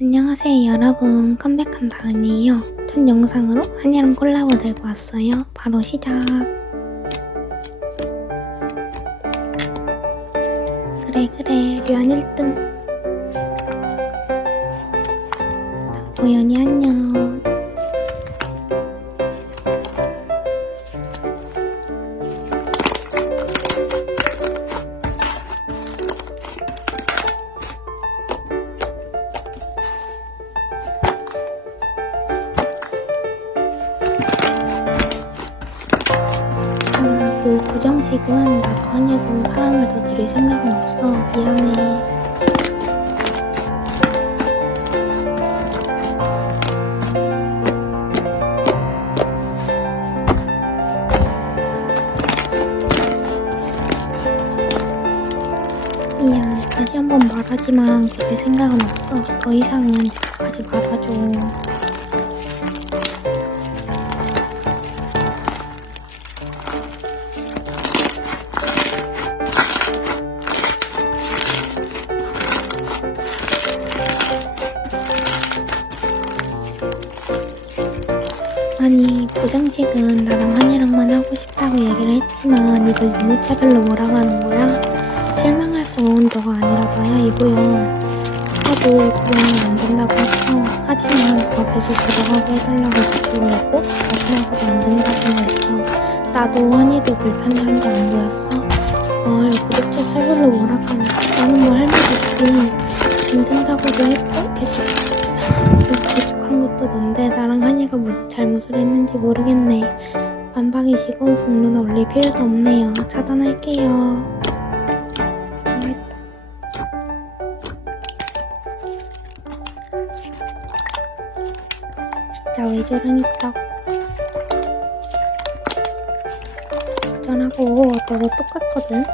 안녕하세요 여러분, 컴백한 다은이에요. 첫 영상으로 한이랑 콜라보 들고 왔어요. 바로 시작. 그래 류안 1등. 보연이 안녕. 그 부정식은 나도 하냐고 사람을 더 들일 생각은 없어. 미안해. 미안. 다시 한번 말하지만 그럴 생각은 없어. 더 이상은 지적하지 말아줘. 아니, 부정식은 나랑 한이랑만 하고 싶다고 얘기를 했지만 이걸 유무차별로 뭐라고 하는 거야? 실망할 건 너가 아니라 나야 이거야. 아까도 그러면 안 된다고 했어. 하지만 너가 계속 들어가고 해달라고 요청을 했고 마지막으로 안 된다고 했어. 나도 한이도 불편해한 게 안 보였어. 그걸 구독자 차별로 뭐라고 하냐. 나는 뭐 할 말 없지. 안 된다고도 했고 계속 부족한 것도 넌데 나랑 한이가 무슨 잘못을 했는지 모르겠네. 완박이시고 공로나 올릴 필요도 없네요. 차단할게요. 진짜 왜 저러니까. 전하고 너도 똑같거든.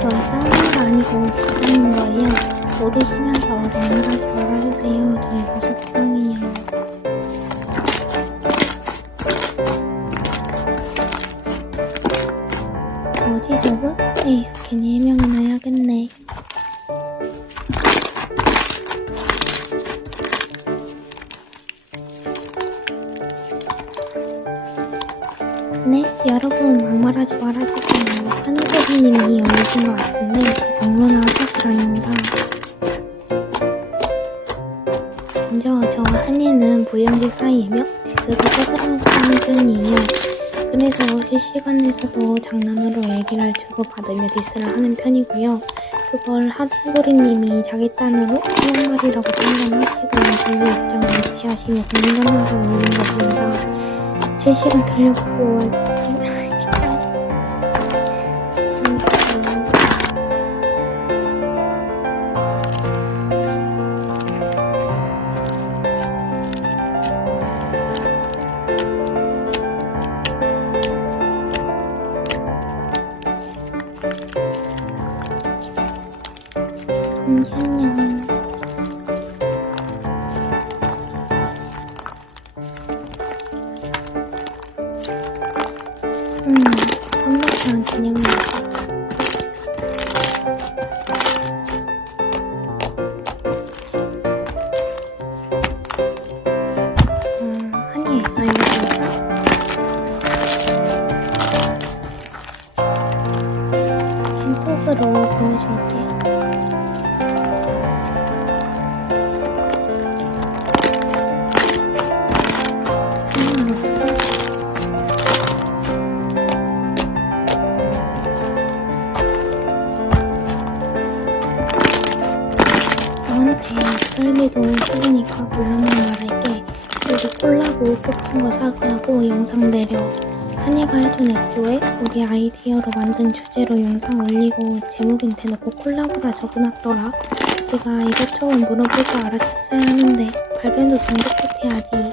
저 싸우는 거 아니고 싸우는 거예요. 모르시면서 너무하지 말아주세요. 저희가 속상해요. 뭐지 저거? 에휴, 괜히 해명이나 해야겠네. 네, 여러분 막말하지 말아주세요. 한혜조님이 올리신 것 같은데 공로나 사실 아닙니다. 먼저 저와 한이는 부정식 사이이며 디스가 서스럼없이 하는 편이에요. 그래서 실시간에서도 장난으로 얘기를 주고받으며 디스를 하는 편이고요. 그걸 하드보리님이 자기 딴으로 하는 말이라고 판단하시고 자기 입장을 무시하시며 공론화를 올린 것입니다. 실시간 돌려보고 진짜 안녕. 컴백한 기념일. 한이 알려줄까? 캔톡으로 보내줄게. 설비도 싫으니까 몰라만 말할게. 우리 콜라보 뽑힌 거 사과하고 영상 내려. 한이가 해준 액조에 우리 아이디어로 만든 주제로 영상 올리고 제목은 대놓고 콜라보라 적어놨더라. 우리가 이것저것 물어보고 알아챘어야 하는데 발변도 정도껏 해야지.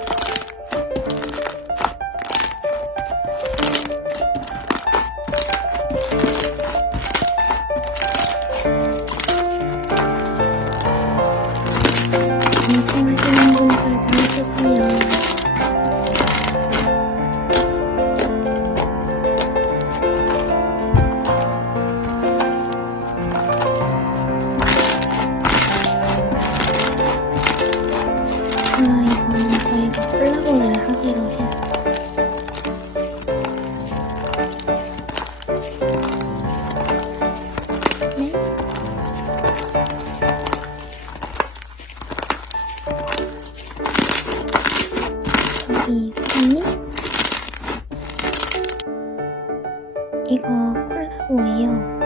이거 콜라보예요.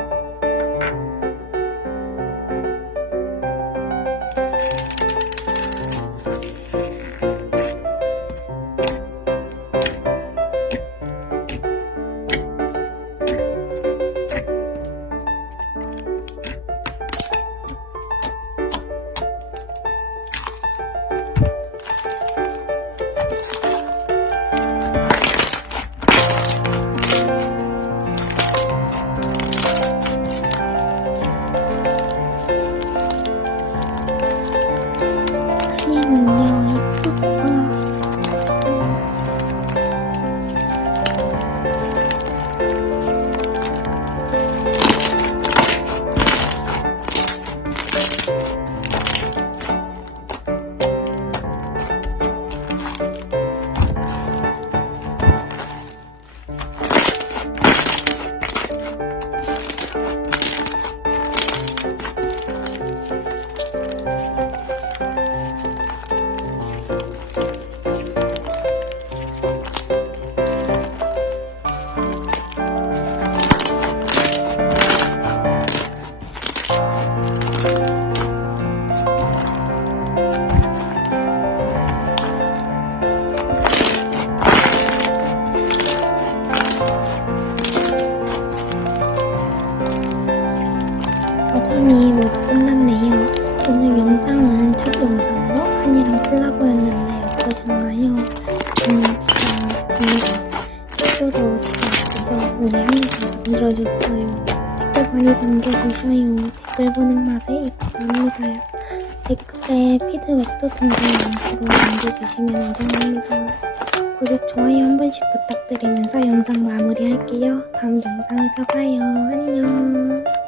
한이는요, 이쁘고 버전이 모두 끝났네요. 오늘 영상은 첫 영상으로 한이랑 콜라보였는데 어떠셨나요? 저는 진짜 됩니다. 속도도 진짜 예쁘죠? 우리 한이가 밀어줬어요. 댓글 많이 남겨주셔요. 댓글 보는 맛에 입고합니다. 댓글에 피드백도 등등 많도록 남겨주시면 인정합니다. 구독, 좋아요 한 번씩 부탁드리면서 영상 마무리할게요. 다음 영상에서 봐요. 안녕.